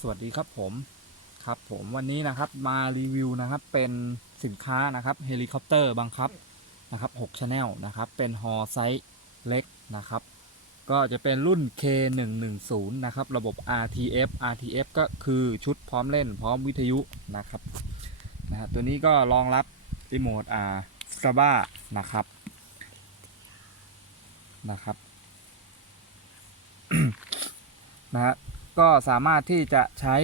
สวัสดีครับผมครับผมวันนี้นะครับมารีวิวนะครับเป็นสินค้านะครับเฮลิคอปเตอร์บังคับนะครับ6 Channel นะครับเป็นฮอไซส์เล็กนะครับ ก็จะเป็นรุ่น K110 นะครับระบบ RTF RTF ก็คือชุดพร้อมเล่นพร้อมวิทยุนะครับนะฮะตัวนี้ก็รองรับรีโมทอ่าสตาบ้านะครับนะครับนะฮะ ก็สามารถที่จะใช้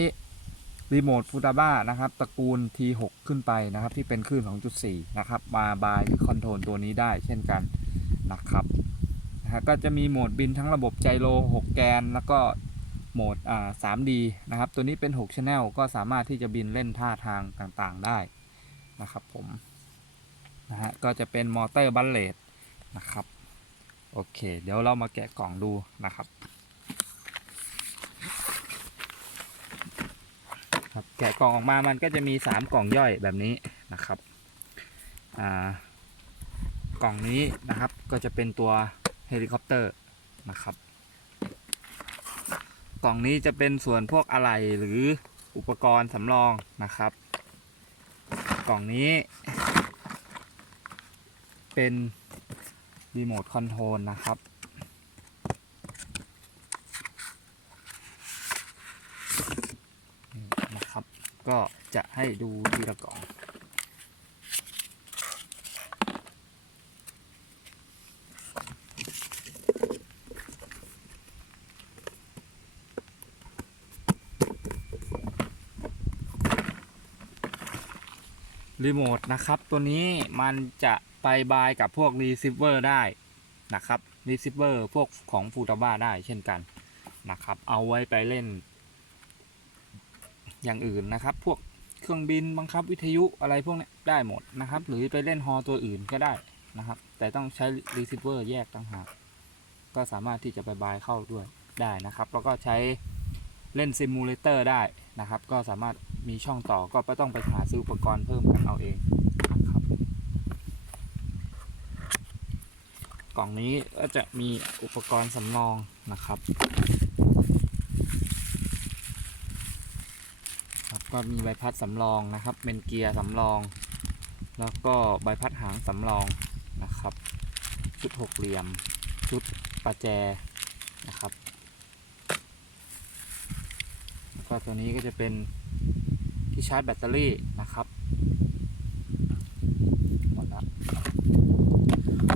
รีโมทฟูตาบ้านะครับตระกูล T6 ขึ้นไปนะครับ ที่เป็นคลื่น2.4นะครับ มาบายหรือคอนโทรลตัวนี้ได้เช่นกันนะครับนะฮะก็จะมีโหมดบินทั้งระบบไจโร6 แกน แล้วก็โหมดอ่า 3D นะครับ ตัวนี้เป็น6 Channel ก็สามารถที่จะบินเล่นท่าทางต่างๆได้นะครับผมนะฮะก็จะเป็นมอเตอร์บัลเลตนะครับ โอเค เดี๋ยวเรามาแกะกล่องดูนะครับ ครับแกะกล่องออกมามันก็จะมี3กล่องย่อยแบบนี้นะครับอ่ากล่องนี้นะครับก็จะเป็นตัวเฮลิคอปเตอร์นะครับ กล่องนี้จะเป็นส่วนพวกอะไหล่หรืออุปกรณ์สำรองนะครับ กล่องนี้ เป็นรีโมทคอนโทรลนะครับ นี่นะครับ ก็ จะให้ดูทีละกล่อง รีโมทนะครับ ตัวนี้มันจะไปบายกับพวกรีเซิเวอร์ได้นะครับรีเซิเวอร์พวกของฟูตาบ้าได้เช่นกันนะครับ เอาไว้ไปเล่นอย่างอื่นนะครับ พวก เครื่องบินบังคับวิทยุอะไรพวกนี้ได้หมดนะครับ หรือไปเล่นฮอตัวอื่นก็ได้นะครับ แต่ต้องใช้รีเซิเวอร์แยกต่างหากก็สามารถที่จะไปบายเข้าด้วยได้นะครับ แล้วก็ใช้เล่นซิมูเลเตอร์ได้นะครับ ก็สามารถมีช่องต่อก็ไม่ต้องไปหาซื้ออุปกรณ์เพิ่มกันเอาเองนะครับกล่องนี้ก็จะมีอุปกรณ์สำรองนะครับ ครับ ก็มีใบพัดสำรองนะครับ เป็นเกียร์สำรอง แล้วก็ใบพัดหางสำรองนะครับ ชุดหกเหลี่ยม ชุดประแจนะครับแล้วก็ตัวนี้ก็จะเป็นที่ชาร์จแบตเตอรี่นะครับหมดแล้ว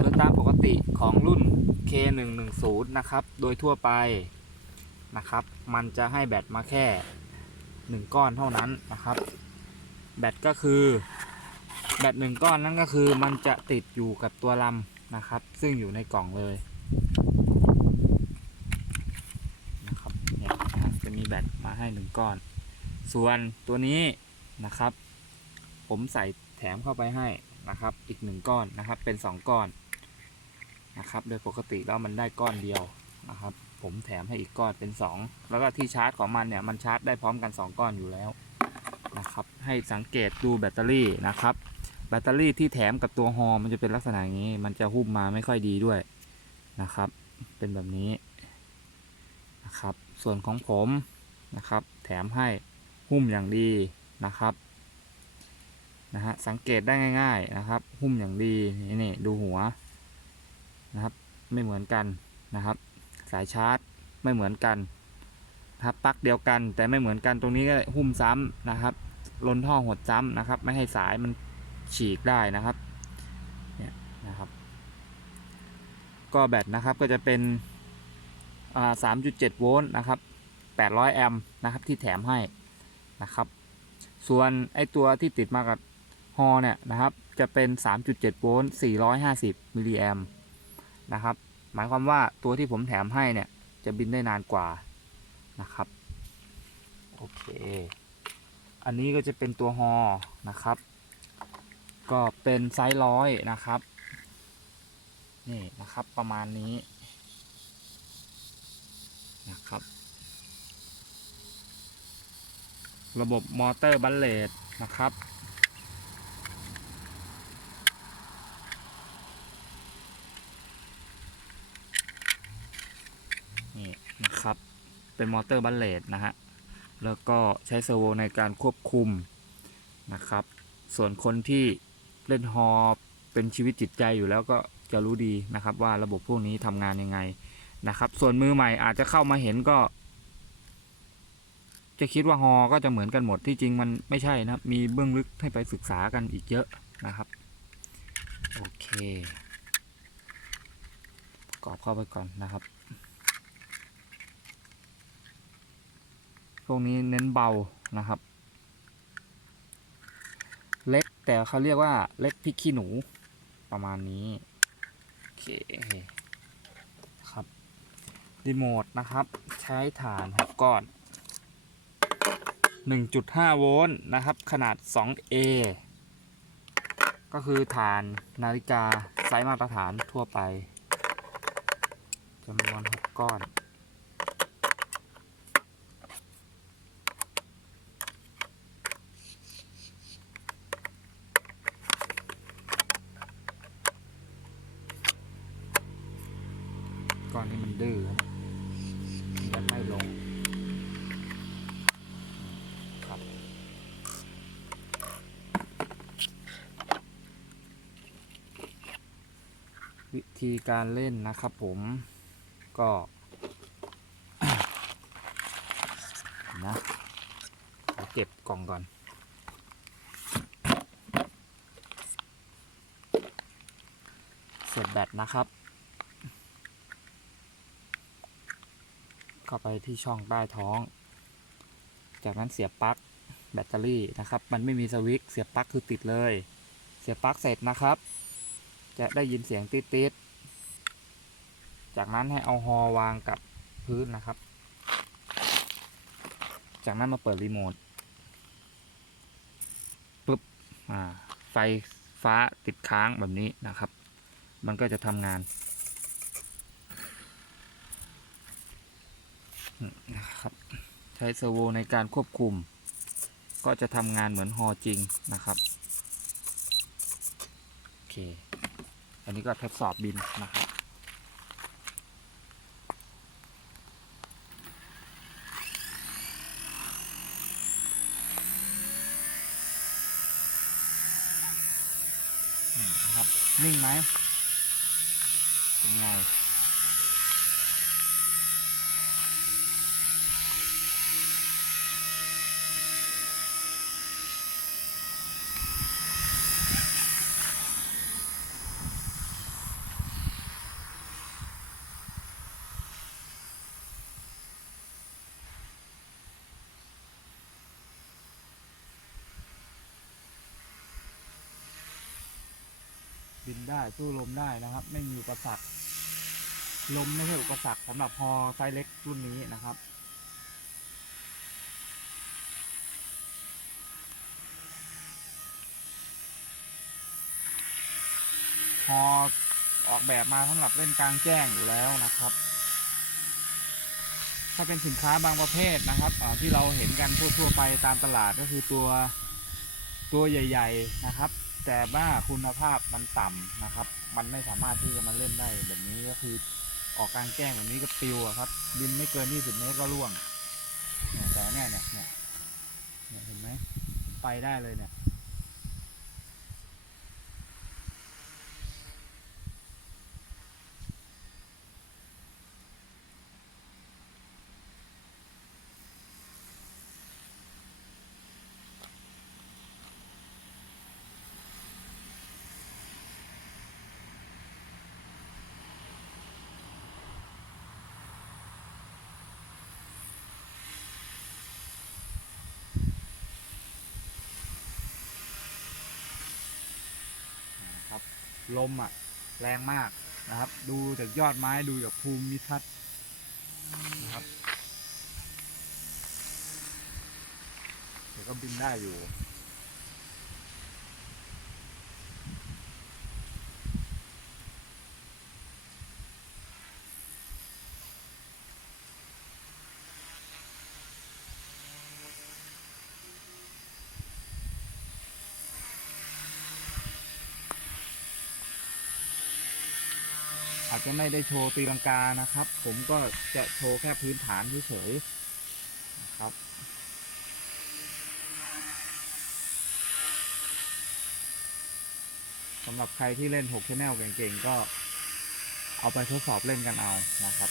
โดยตามปกติของรุ่น K110 นะครับ โดยทั่วไปนะครับ มันจะให้แบตมาแค่ หนึ่งก้อนเท่านั้นนะครับ แบตก็คือแบตหนึ่งก้อนนั่นก็คือมันจะติดอยู่กับตัวลำนะครับ ซึ่งอยู่ในกล่องเลยนะครับเนี่ยจะมีแบตมาให้หนึ่งก้อน ส่วนตัวนี้นะครับ ผมใส่แถมเข้าไปให้นะครับ อีกหนึ่งก้อนนะครับ เป็นสองก้อนนะครับ โดยปกติแล้วมันได้ก้อนเดียวนะครับ ผมแถมให้อีกก้อนเป็น 2 แล้วก็ที่ชาร์จของมันเนี่ยมันชาร์จได้พร้อมกัน 2 ก้อนอยู่แล้วนะครับให้สังเกตดูแบตเตอรี่นะครับ แบตเตอรี่ที่แถมกับตัวฮอมันจะเป็นลักษณะอย่างนี้ มันจะหุ้มมาไม่ค่อยดีด้วยนะครับ เป็นแบบนี้นะครับ ส่วนของผมนะครับ แถมให้หุ้มอย่างดีนะครับนะฮะสังเกตได้ง่ายๆนะครับ หุ้มอย่างดีนี่นี่ดูหัวนะครับ ไม่เหมือนกันนะครับ สายชาร์จไม่เหมือนกันครับปลั๊กเดียวกันแต่ไม่เหมือนกันตรงนี้ก็หุ้มซ้ำนะครับลนท่อหดซ้ำนะครับ ไม่ให้สายมันฉีกได้นะครับเนี่ยนะครับ ก็แบตนะครับก็จะเป็นอ่า3.7โวลต์นะครับ800แอมป์นะครับที่แถมให้นะครับ ส่วนไอตัวที่ติดมากับฮอเนี่ยนะครับ จะเป็น 3.7 โวลต์ 450 มิลลิแอมป์นะครับ หมายความว่าตัวที่ผมแถมให้เนี่ย จะบินได้นานกว่านะครับ โอเค อันนี้ก็จะเป็นตัวฮอนะครับ ก็เป็นไซส์ร้อยนะครับ นี่นะครับประมาณนี้นะครับ ระบบมอเตอร์บัลเลตนะครับ นี่นะครับ เป็นมอเตอร์บัลเลตนะฮะ แล้วก็ใช้เซอร์โวในการควบคุมนะครับ ส่วนคนที่เล่นฮอเป็นชีวิตจิตใจอยู่แล้วก็จะรู้ดีนะครับว่าระบบพวกนี้ทำงานยังไงนะครับ ส่วนมือใหม่อาจจะเข้ามาเห็นก็ จะคิดว่าฮอก็จะเหมือนกันหมดที่จริงมันไม่ใช่นะครับมีเบื้องลึกให้ไปศึกษากันอีกเยอะนะครับโอเคประกอบเข้าไปก่อนนะครับ พวกนี้เน้นเบานะครับ เล็กแต่เขาเรียกว่าเล็กพริกขี้หนูประมาณนี้ โอเคครับรีโมทนะครับ ใช้ฐานหกก้อน 1.5 โวลต์นะครับ ขนาด 2A ก็คือฐานนาฬิกาไซส์มาตรฐานทั่วไปจำนวน6ก้อน ก้อนนี้มันดื้อนะมันไม่ลง ครับ วิธีการเล่นนะครับผมก็นะเก็บกล่องก่อน เสียบแบตนะครับ เข้าไปที่ช่องใต้ท้อง จากนั้นเสียบปลั๊กแบตเตอรี่นะครับ มันไม่มีสวิตช์เสียบปลั๊กคือติดเลย เสียบปลั๊กเสร็จนะครับ จะได้ยินเสียงติดๆจากนั้นให้เอาฮอวางกับพื้นนะครับ จากนั้นมาเปิดรีโมทปุ๊บอ่าไฟฟ้าติดค้างแบบนี้นะครับ มันก็จะทำงานนะครับใช้เซอร์โวในการควบคุม ก็จะทำงานเหมือนฮอจริงนะครับ โอเค อันนี้ก็ทดสอบบินนะครับนะครับนิ่งไหมเป็นไง ได้สู้ลมได้นะครับ ไม่มีอุปสรรคลมไม่ใช่อุปสรรคสำหรับฮอไซส์เล็กรุ่นนี้นะครับฮอออกแบบมาสำหรับเล่นกลางแจ้งอยู่แล้วนะครับ ถ้าเป็นสินค้าบางประเภทนะครับที่เราเห็นกันทั่วๆไปตามตลาดก็คือตัวตัวใหญ่ ๆนะครับ แต่ว่าคุณภาพมันต่ำนะครับ มันไม่สามารถที่จะมาเล่นได้แบบนี้ก็คือออกกลางแจ้งแบบนี้ก็ปิวครับดินไม่เกิน 20 เมตรก็ร่วง แต่เนี่ยเนี่ยเนี่ยเห็นไหมไปได้เลยเนี่ย ลมอะ แรงมากนะครับ ดูจากยอดไม้ดูจากภูมิทัศน์นะครับเดี๋ยวก็บินได้อยู่ จะไม่ได้โชว์ตีลังกานะครับ ผมก็จะโชว์แค่พื้นฐานเฉยๆนะครับสำหรับใครที่เล่น6 Channel เก่งๆ ก็เอาไปทดสอบเล่นกันเอานะครับ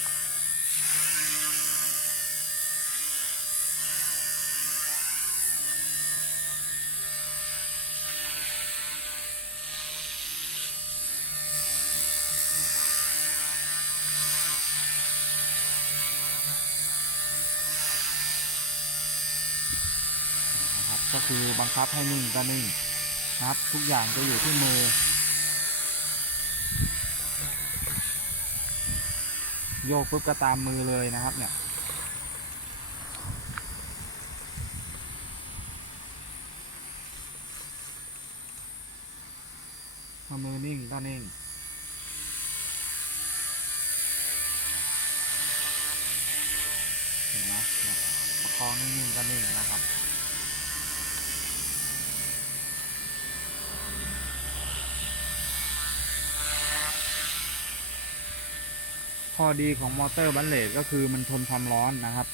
ก็คือบังคับให้นิ่งก็นิ่งนะครับ ทุกอย่างจะอยู่ที่มือ โยกปุ๊บก็ตามมือเลยนะครับเนี่ยมือนิ่งก็นิ่ง เห็นไหมเนี่ยประคองนิ่งๆก็นิ่งนะครับ ข้อดีของมอเตอร์บัลเลตก็คือมันทนความร้อนนะครับ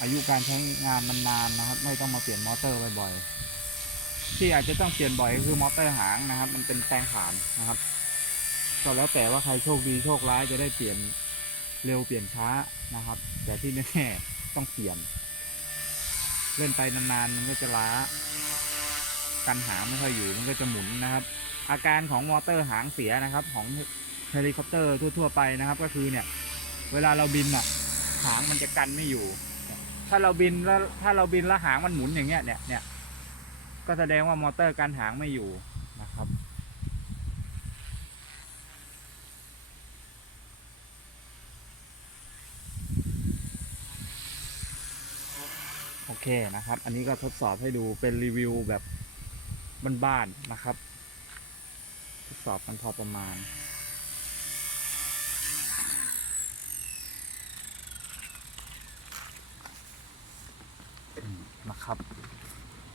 อายุการใช้งานมันนานนะครับ ไม่ต้องมาเปลี่ยนมอเตอร์บ่อยๆที่อาจจะต้องเปลี่ยนบ่อยก็คือมอเตอร์หางนะครับ มันเป็นแปลงผ่านนะครับ ก็แล้วแต่ว่าใครโชคดีโชคร้ายจะได้เปลี่ยนเร็วเปลี่ยนช้านะครับ แต่ที่แน่ๆต้องเปลี่ยน เล่นไปนานๆมันก็จะล้ากันหางไม่ค่อยอยู่มันก็จะหมุนนะครับ อาการของมอเตอร์หางเสียนะครับของ เฮลิคอปเตอร์ทั่ว ๆ ไปนะครับ ก็คือเนี่ย เวลาเราบินอะ หางมันจะกันไม่อยู่ ถ้าเราบินแล้วถ้าเราบินแล้วหางมันหมุนอย่างเงี้ยเนี่ยเนี่ยก็แสดงว่ามอเตอร์กันหางไม่อยู่นะครับโอเคนะครับ อันนี้ก็ทดสอบให้ดูเป็นรีวิวแบบบ้านๆนะครับ ทดสอบกันพอประมาณ นะ ครับ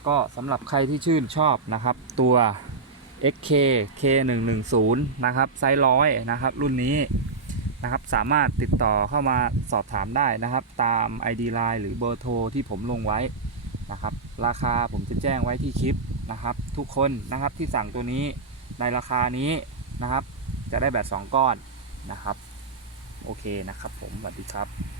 ก็สำหรับใครที่ชื่นชอบนะครับ ตัว XK K110 นะครับไซส์ร้อยนะครับ รุ่นนี้นะครับ สามารถติดต่อเข้ามาสอบถามได้นะครับ ตาม ID Line หรือเบอร์โทรที่ผมลงไว้นะครับ ราคาผมจะแจ้งไว้ที่คลิปนะครับ ทุกคนนะครับที่สั่งตัวนี้ในราคานี้นะครับ จะได้แบต2ก้อนนะครับ โอเคนะครับผมสวัสดีครับ